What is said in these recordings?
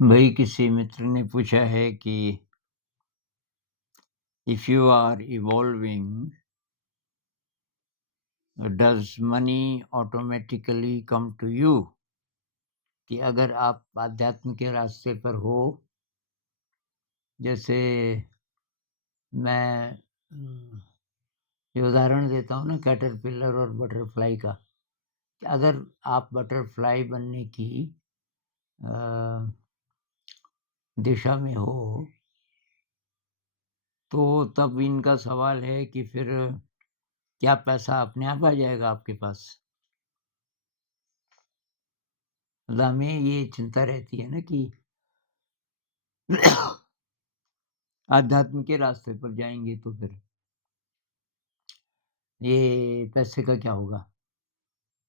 भाई किसी मित्र ने पूछा है कि if you are evolving does money automatically come to you. कि अगर आप आध्यात्म के रास्ते पर हो, जैसे मैं ये उदाहरण देता हूँ ना, कैटरपिलर और बटरफ्लाई का। कि अगर आप बटरफ्लाई बनने की अ, दिशा में हो, तो तब इनका सवाल है कि फिर क्या पैसा अपने आप आ जाएगा आपके पास? मतलब हमें ये चिंता रहती है ना कि आध्यात्म के रास्ते पर जाएँगे तो फिर ये पैसे का क्या होगा?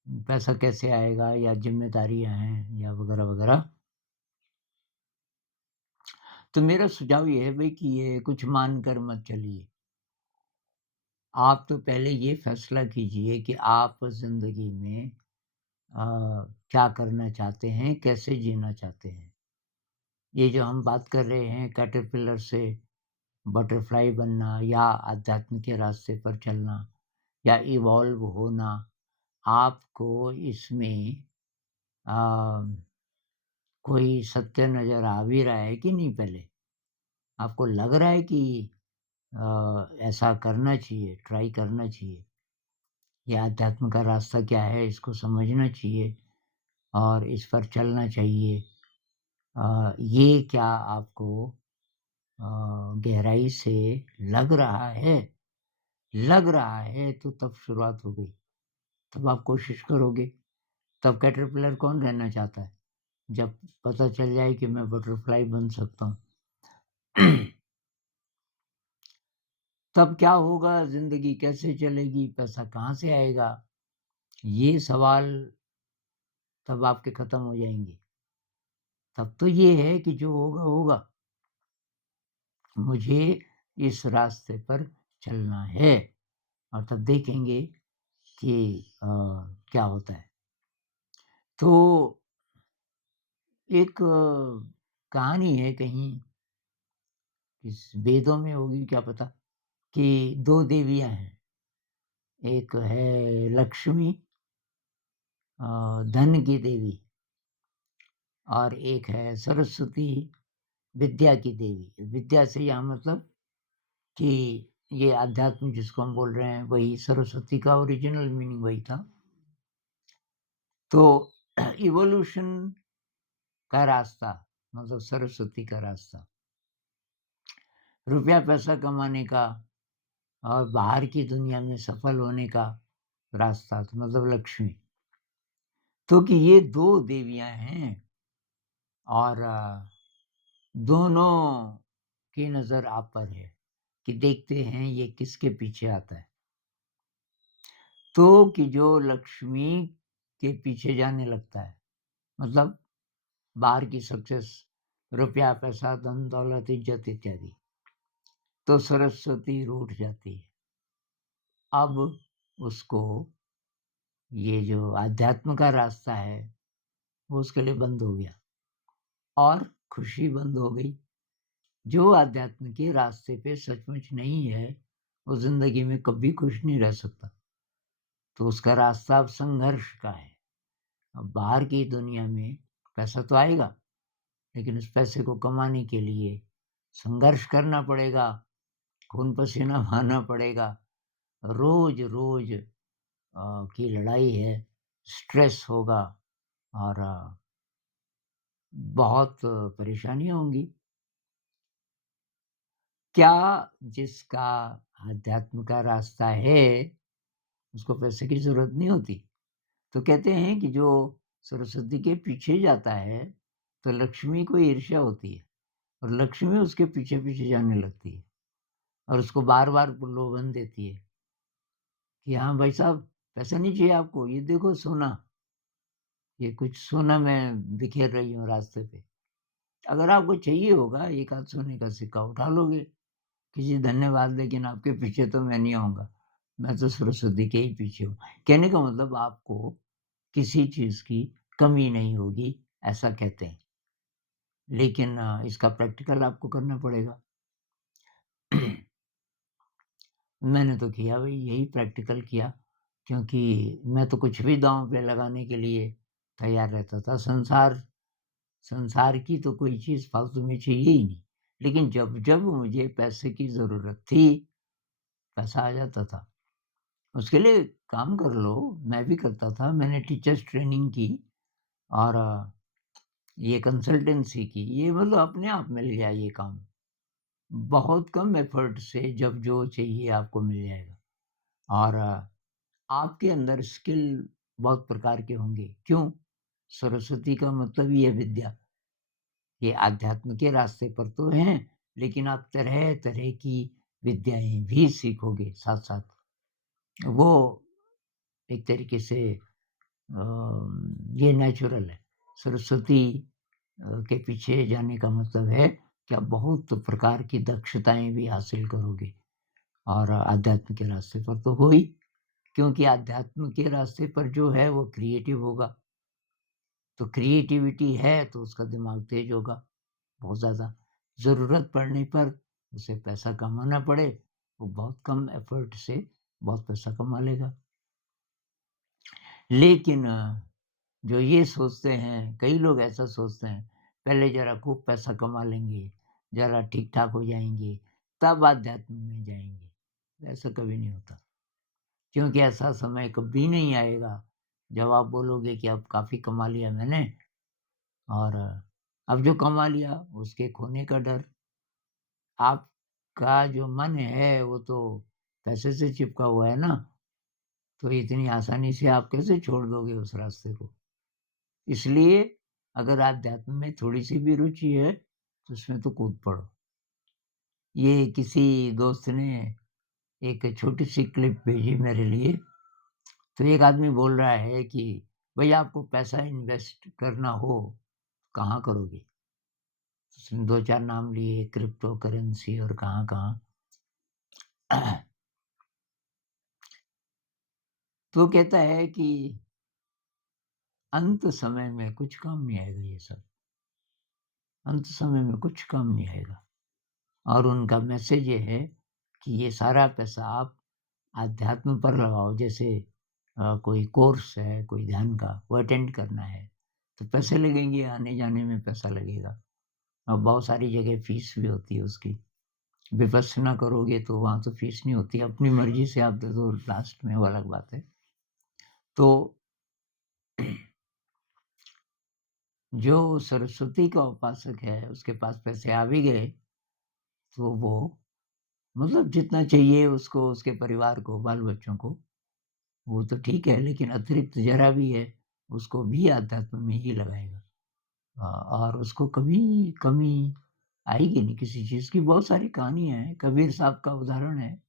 पैसा कैसे आएगा, या ज़िम्मेदारियाँ हैं या वग़ैरह-वग़ैरह। तो मेरा सुझाव ये है भई कि ये कुछ मानकर मत चलिए। आप तो पहले ये फ़ैसला कीजिए कि आप ज़िंदगी में अ, क्या करना चाहते हैं, कैसे जीना चाहते हैं। ये जो हम बात कर रहे हैं कैटरपिलर से बटरफ्लाई बनना, या आध्यात्म के रास्ते पर चलना, या इवॉल्व होना, आपको इसमें अ, कोई सत्य नज़र आ भी रहा है कि नहीं पहले? आपको लग रहा है कि ऐसा करना चाहिए, ट्राई करना चाहिए? ये अध्यात्म का रास्ता क्या है, इसको समझना चाहिए और इस पर चलना चाहिए। ये क्या आपको गहराई से लग रहा है? लग रहा है तो तब शुरुआत हो गई, तब आप कोशिश करोगे। तब कैटरपिलर कौन रहना चाहता है? जब पता चल जाए कि मैं बटरफ्लाई बन सकता हूँ। तब क्या होगा, ज़िंदगी कैसे चलेगी, पैसा कहाँ से आएगा? ये सवाल तब आपके खत्म हो जाएँगे। तब तो ये है कि जो होगा, होगा। मुझे इस रास्ते पर चलना है, और तब देखेंगे कि क्या होता है। तो एक कहानी है कहीं, इस वेदों में होगी क्या पता, कि 2 देवियाँ हैं। एक है लक्ष्मी, धन की देवी, और एक है सरस्वती, विद्या की देवी। विद्या से यहाँ मतलब कि ये अध्यात्म जिसको हम बोल रहे हैं, वही सरस्वती का ओरिजिनल मीनिंग वही था। तो इवोल्यूशन का रास्ता मतलब सरस्वती का रास्ता, रुपया पैसा कमाने का और बाहर की दुनिया में सफल होने का रास्ता, तो मतलब लक्ष्मी। तो कि ये 2 देवियाँ हैं, और दोनों की नज़र आप पर है कि देखते हैं ये किसके पीछे आता है। तो कि जो लक्ष्मी के पीछे जाने लगता है, मतलब बाहर की सक्सेस, रुपया, पैसा, धन, दौलत, इज़्ज़त इत्यादि, तो सरस्वती रूठ जाती है। अब उसको ये जो अध्यात्म का रास्ता है, वो उसके लिए बंद हो गया, और खुशी बंद हो गई। जो अध्यात्म के रास्ते पे सचमुच नहीं है, वो ज़िंदगी में कभी खुश नहीं रह सकता। तो उसका रास्ता अब संघर्ष का है। अब बाहर की दुनिया में पैसा तो आएगा, लेकिन उस पैसे को कमाने के लिए संघर्ष करना पड़ेगा, खून पसीना बहाना पड़ेगा। रोज़-रोज़ की लड़ाई है, स्ट्रेस होगा, और बहुत परेशानियाँ होंगी। क्या जिसका आध्यात्म का रास्ता है, उसको पैसे की ज़रूरत नहीं होती? तो कहते हैं कि जो सरस्वती के पीछे जाता है, तो लक्ष्मी को ईर्ष्या होती है, और लक्ष्मी उसके पीछे-पीछे जाने लगती है, और उसको बार-बार प्रलोभन देती है कि हाँ भाई साहब, पैसा नहीं चाहिए आपको? ये देखो सोना, ये कुछ सोना मैं बिखेर रही हूँ रास्ते पे। अगर आपको चाहिए होगा, एक आध सोने का सिक्का उठा लोगे। किसी धन्यवाद, लेकिन आपके पीछे तो मैं नहीं आऊँगा। मैं तो सरस्वती के ही पीछे हूँ। कहने का मतलब आपको किसी चीज़ की कमी नहीं होगी, ऐसा कहते हैं। लेकिन इसका प्रैक्टिकल आपको करना पड़ेगा। मैंने तो किया भाई, यही प्रैक्टिकल किया, क्योंकि मैं तो कुछ भी दाँव पे लगाने के लिए तैयार रहता था। संसार की तो कोई चीज़ फालतू में चाहिए ही नहीं। लेकिन जब मुझे पैसे की ज़रूरत थी, पैसा आ जाता था। उसके लिए काम कर लो, मैं भी करता था। मैंने टीचर्स ट्रेनिंग की और ये कंसल्टेंसी की। ये मतलब अपने आप मिल गया ये काम। बहुत कम एफ़र्ट से जब जो चाहिए आपको मिल जाएगा। और आपके अंदर स्किल बहुत प्रकार के होंगे। क्यों? सरस्वती का मतलब ही है विद्या। ये आध्यात्म के रास्ते पर तो हैं, लेकिन आप तरह-तरह की विद्याएँ भी सीखोगे साथ-साथ। वो एक तरीके से ये नेचुरल है। सरस्वती के पीछे जाने का मतलब है कि आप बहुत प्रकार की दक्षताएँ भी हासिल करोगे और आध्यात्म के रास्ते पर तो हो ही, क्योंकि आध्यात्म के रास्ते पर जो है वो क्रिएटिव होगा। तो क्रिएटिविटी है तो उसका दिमाग तेज होगा बहुत ज़्यादा। ज़रूरत पड़ने पर उसे पैसा कमाना पड़े, वो बहुत कम एफ़र्ट से बहुत पैसा कमा लेगा। लेकिन जो ये सोचते हैं, कई लोग ऐसा सोचते हैं, पहले ज़रा खूब पैसा कमा लेंगे, ज़रा ठीक-ठाक हो जाएँगे, तब आध्यात्म में जाएँगे। ऐसा कभी नहीं होता, क्योंकि ऐसा समय कभी नहीं आएगा, जब आप बोलोगे कि अब काफ़ी कमा लिया मैंने और अब जो कमा लिया उसके खोने का डर। आपका जो मन है वो तो पैसे से चिपका हुआ है ना, तो इतनी आसानी से आप कैसे छोड़ दोगे उस रास्ते को? इसलिए अगर अध्यात्म में थोड़ी-सी भी रुचि है, तो उसमें तो कूद पड़ो। ये किसी दोस्त ने एक छोटी-सी क्लिप भेजी मेरे लिए, तो एक आदमी बोल रहा है कि भई आपको पैसा इन्वेस्ट करना हो, कहाँ करोगे? उसने 2-4 नाम लिए, क्रिप्टो करेंसी और कहाँ-कहाँ। तो वो कहता है कि अंत समय में कुछ काम नहीं आएगा ये सब, अंत समय में कुछ काम नहीं आएगा। और उनका मैसेज ये है कि ये सारा पैसा आप आध्यात्म पर लगाओ। जैसे कोई कोर्स है, कोई ध्यान का, वो अटेंड करना है, तो पैसे लगेंगे, आने-जाने में पैसा लगेगा और बहुत सारी जगह फीस भी होती है उसकी। विपश्यना करोगे तो वहाँ तो फीस नहीं होती, अपनी मर्ज़ी से आप दे दो लास्ट में, वो अलग बात है। तो जो सरस्वती का उपासक है, उसके पास पैसे आ भी गए, तो वो मतलब जितना चाहिए उसको, उसके परिवार को, बाल-बच्चों को, वो तो ठीक है, लेकिन अतिरिक्त ज़रा भी है, उसको भी अध्यात्म में ही लगाएगा। और उसको कभी कमी आएगी नहीं किसी चीज़ की। बहुत सारी कहानियाँ हैं, कबीर साहब का उदाहरण है।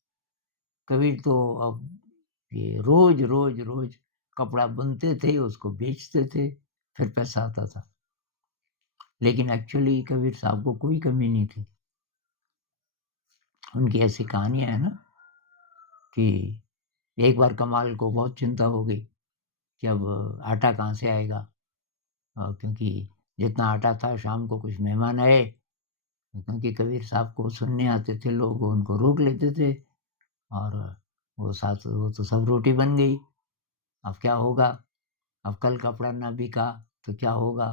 कबीर तो अब ये रोज़ कपड़ा बुनते थे, उसको बेचते थे, फिर पैसा आता था। लेकिन एक्चुअली कबीर साहब को कोई कमी नहीं थी। उनकी ऐसी कहानियाँ हैं ना कि एक बार कमाल को बहुत चिंता हो गई कि अब आटा कहाँ से आएगा? क्योंकि जितना आटा था, शाम को कुछ मेहमान आए, क्योंकि कबीर साहब को सुनने आते थे लोग, वो उनको रोक लेते थे और वो तो सब रोटी बन गई। अब क्या होगा? अब कल कपड़ा ना बिका तो क्या होगा?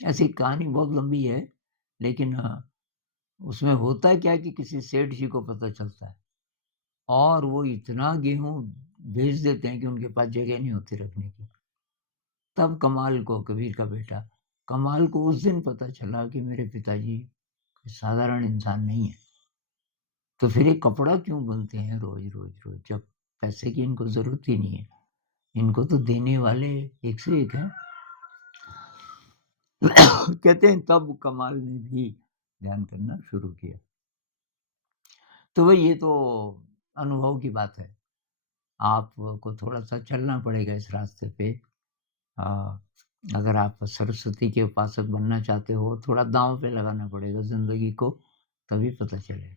ऐसी कहानी बहुत लंबी है, लेकिन उसमें होता क्या है कि किसी सेठ जी को पता चलता है और वो इतना गेहूँ भेज देते हैं कि उनके पास जगह नहीं होती रखने की। तब कमाल को, कबीर का बेटा, कमाल को उस दिन पता चला कि मेरे पिताजी कोई साधारण इंसान नहीं है। तो फिर ये कपड़ा क्यों बुनते हैं रोज़, जब पैसे की इनको ज़रूरत ही नहीं है। इनको तो देने वाले एक से एक हैं। कहते हैं तब कमाल ने भी ध्यान करना शुरू किया। तो भई ये तो अनुभव की बात है। आपको थोड़ा-सा चलना पड़ेगा इस रास्ते पे। अ, अगर आप सरस्वती के उपासक बनना चाहते हो, थोड़ा दाँव पे लगाना पड़ेगा ज़िंदगी को, तभी पता चलेगा।